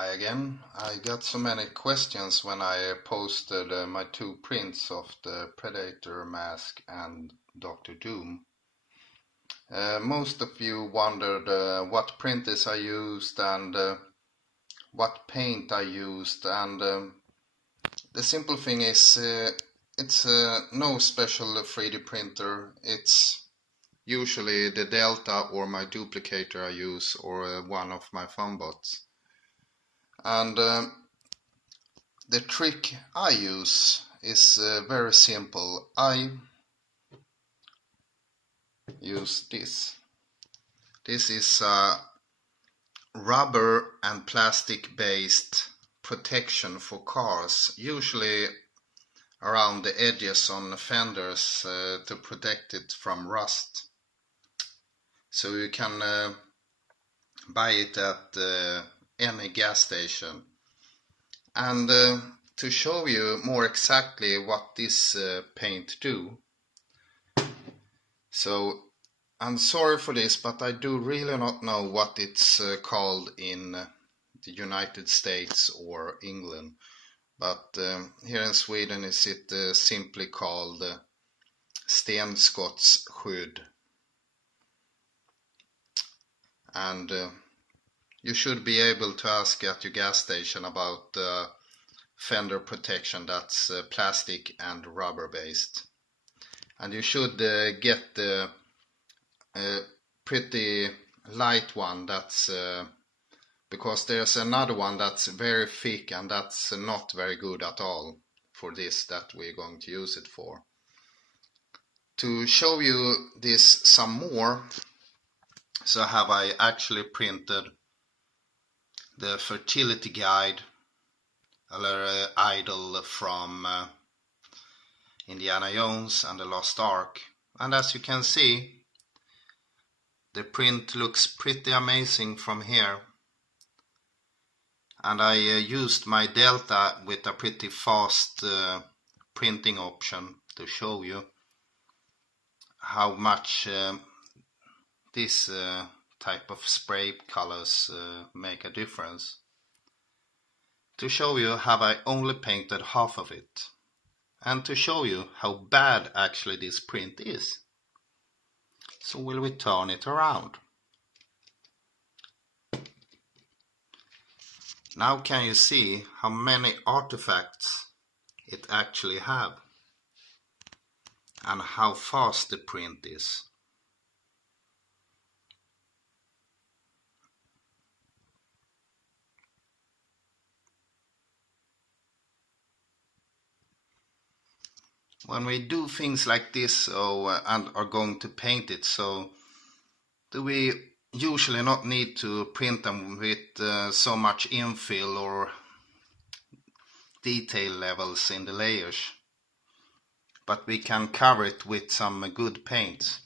Hi again. I got so many questions when I posted my two prints of the Predator mask and Doctor Doom. Most of you wondered what printers I used and what paint I used, and the simple thing is it's no special 3D printer. It's usually the Delta or my duplicator I use, or one of my Pham bots. And the trick I use is very simple. I use this. This is a rubber and plastic based protection for cars, usually around the edges on the fenders to protect it from rust. So you can buy it at any gas station. And to show you more exactly what this paint do, so I'm sorry for this, but I do really not know what it's called in the United States or England, but here in Sweden is it simply called stenskottsskydd, and you should be able to ask at your gas station about fender protection that's plastic and rubber based, and you should get the pretty light one. That's because there's another one that's very thick, and that's not very good at all for this that we're going to use it for. To show you this some more, so have I actually printed the fertility guide, idol from Indiana Jones and the Lost Ark, and as you can see, the print looks pretty amazing from here. And I used my Delta with a pretty fast printing option to show you how much this type of spray colors make a difference. To show you have I only painted half of it, and to show you how bad actually this print is. So will we turn it around? Now can you see how many artifacts it actually have and how fast the print is? When we do things like this and are going to paint it, so do we usually not need to print them with so much infill or detail levels in the layers, but we can cover it with some good paint.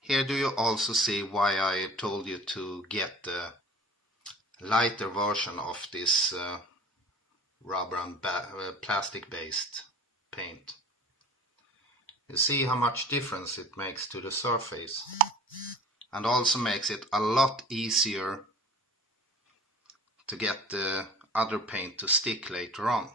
Here do you also see why I told you to get the lighter version of this rubber and plastic based paint. You see how much difference it makes to the surface, and also makes it a lot easier to get the other paint to stick later on.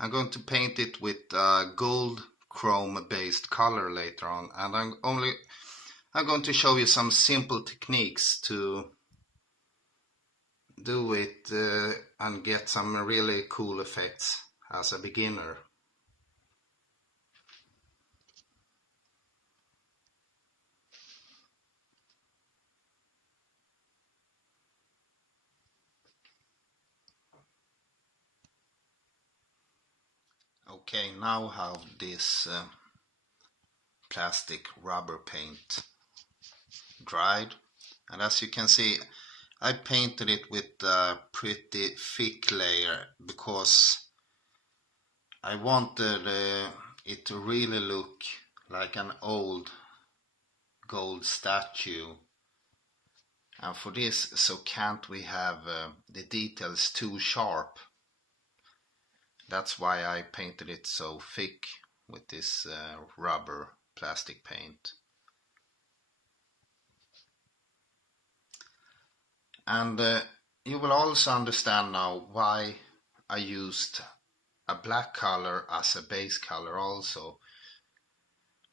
I'm going to paint it with gold chrome based color later on, and I'm going to show you some simple techniques to do it and get some really cool effects as a beginner. Okay, now have this plastic rubber paint dried, and as you can see, I painted it with a pretty thick layer because I wanted it to really look like an old gold statue, and for this, so can't we have the details too sharp. That's why I painted it so thick with this rubber plastic paint. And you will also understand now why I used a black color as a base color also.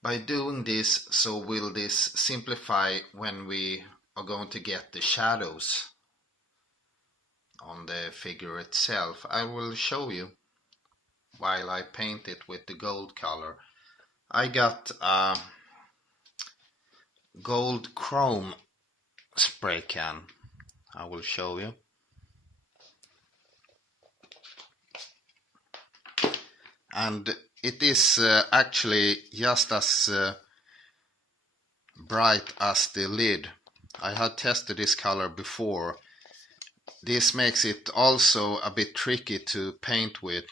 By doing this, so will this simplify when we are going to get the shadows on the figure itself. I will show you while I paint it with the gold color. I got a gold chrome spray can. I will show you. And it is actually just as bright as the lid. I had tested this color before. This makes it also a bit tricky to paint with,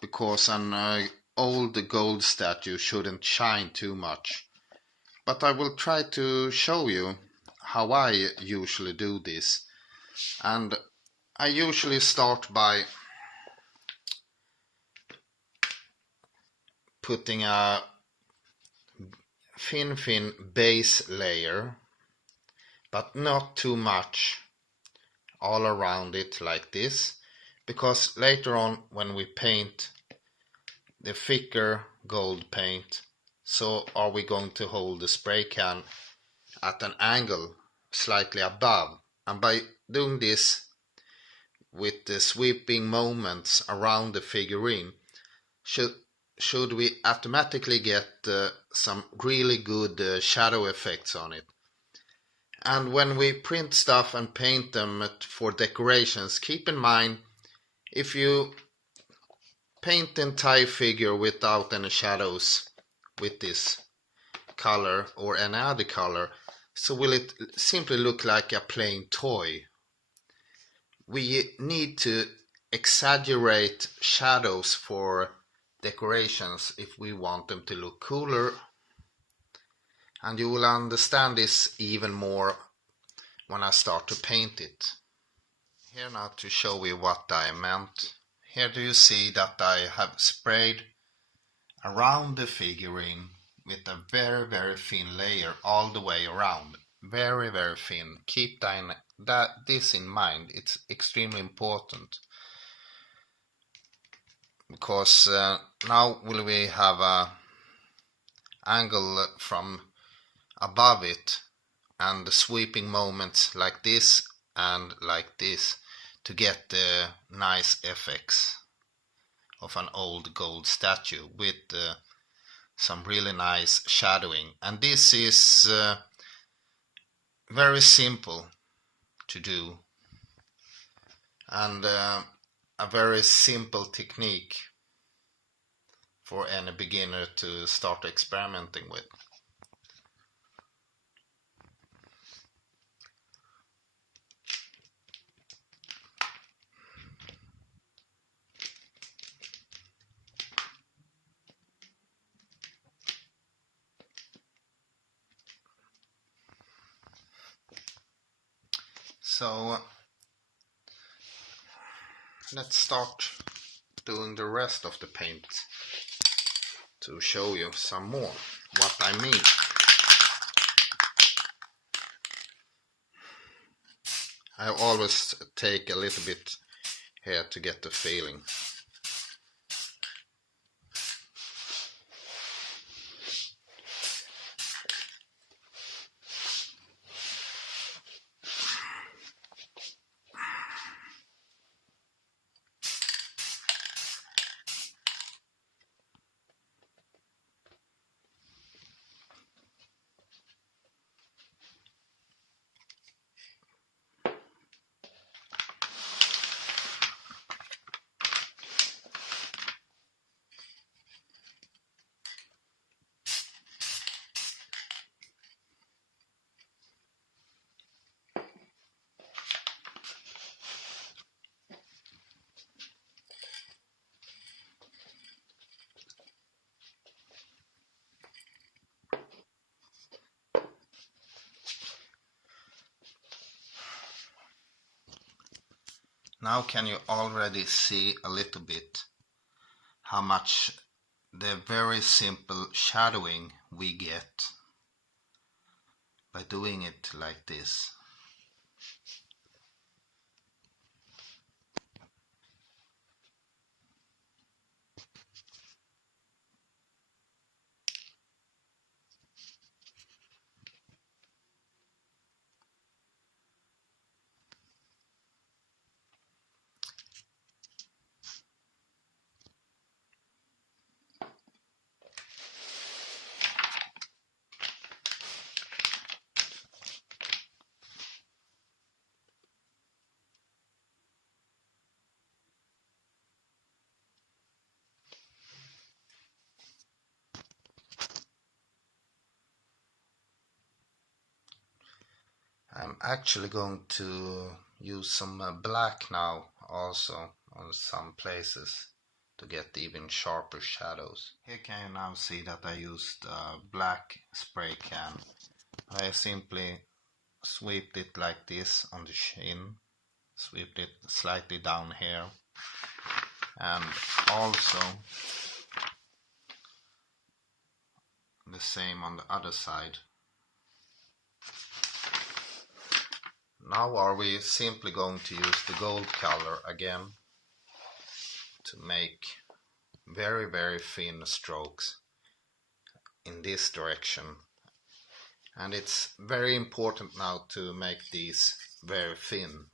because an old gold statue shouldn't shine too much. But I will try to show you how I usually do this. And I usually start by putting a thin base layer, but not too much all around it like this, because later on when we paint the thicker gold paint, so are we going to hold the spray can at an angle slightly above. And by doing this with the sweeping moments around the figurine, should we automatically get some really good shadow effects on it. And when we print stuff and paint them for decorations, keep in mind, if you paint the entire figure without any shadows with this color or any other color, so will it simply look like a plain toy. We need to exaggerate shadows for decorations if we want them to look cooler, and you will understand this even more when I start to paint it. Here now to show you what I meant. Here do you see that I have sprayed around the figurine with a very thin layer all the way around. Very thin. Keep this in mind. It's extremely important, because now will we have a angle from above it and the sweeping moments like this and like this to get the nice effects of an old gold statue with some really nice shadowing. And this is very simple to do, and a very simple technique for any beginner to start experimenting with. So let's start doing the rest of the paint to show you some more what I mean. I always take a little bit here to get the feeling. Now can you already see a little bit how much the very simple shadowing we get by doing it like this? I'm actually going to use some black now also on some places to get even sharper shadows. Here can you now see that I used a black spray can. I simply swept it like this on the chin, swept it slightly down here, and also the same on the other side. Now are we simply going to use the gold color again to make very, very thin strokes in this direction. And it's very important now to make these very thin.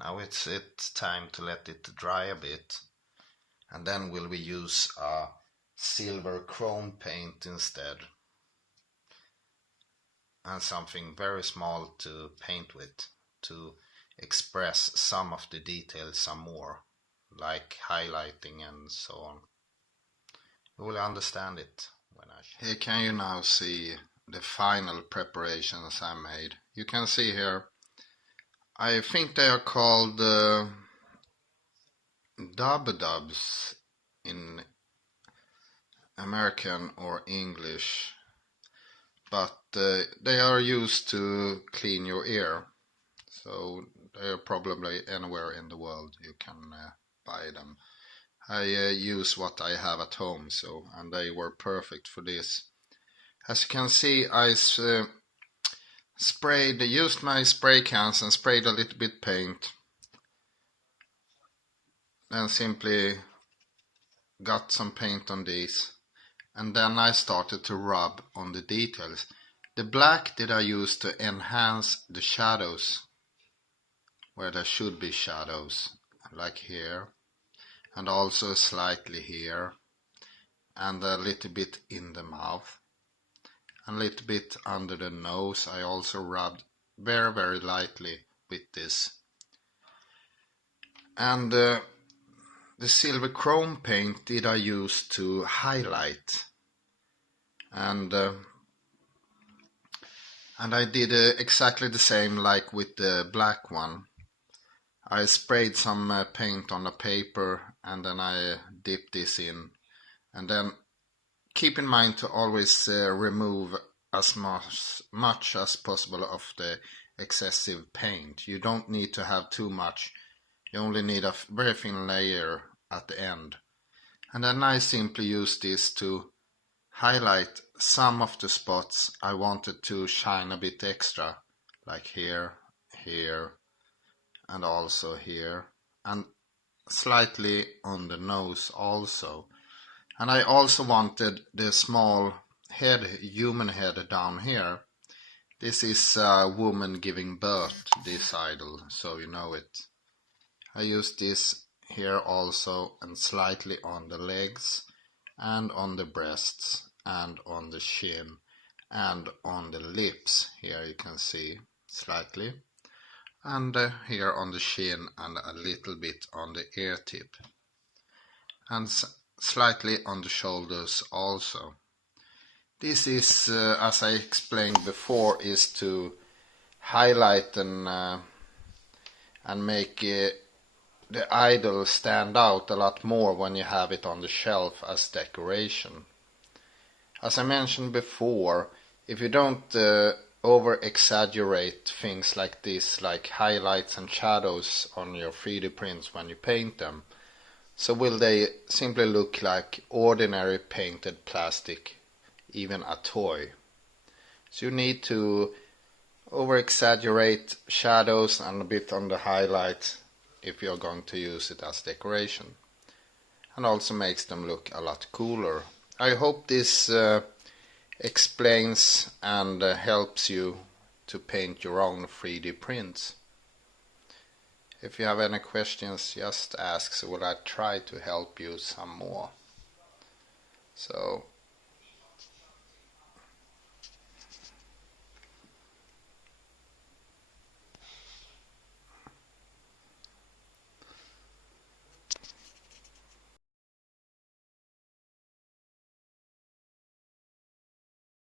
Now it's time to let it dry a bit, and then will we use a silver chrome paint instead, and something very small to paint with to express some of the details some more, like highlighting and so on. You will understand it when I show. Here can you now see the final preparations I made. You can see here, I think they are called dub-dubs in American or English, but they are used to clean your ear, so they are probably anywhere in the world you can buy them. I use what I have at home, and they were perfect for this. As you can see, I used my spray cans and sprayed a little bit paint, then simply got some paint on these, and then I started to rub on the details. The black that I used to enhance the shadows where there should be shadows, like here, and also slightly here, and a little bit in the mouth, and a little bit under the nose. I also rubbed very, very lightly with this. And the silver chrome paint did I use to highlight, and I did exactly the same like with the black one. I sprayed some paint on the paper, and then I dipped this in, and then keep in mind to always remove as much as possible of the excessive paint. You don't need to have too much. You only need a very thin layer at the end. And then I simply use this to highlight some of the spots I wanted to shine a bit extra, like here, here, and also here, and slightly on the nose also. And I also wanted the small head, human head down here, This is a woman giving birth to this idol, so you know it. I use this here also, and slightly on the legs, and on the breasts, and on the chin, and on the lips. Here you can see slightly, and here on the chin, and a little bit on the ear tip, and slightly on the shoulders also. This is, as I explained before, is to highlight and make the idol stand out a lot more when you have it on the shelf as decoration. As I mentioned before, if you don't over exaggerate things like this, like highlights and shadows on your 3D prints when you paint them, so will they simply look like ordinary painted plastic, even a toy. So you need to over exaggerate shadows and a bit on the highlights if you're going to use it as decoration, and also makes them look a lot cooler. I hope this explains and helps you to paint your own 3D prints. If you have any questions, just ask, so will I try to help you some more. So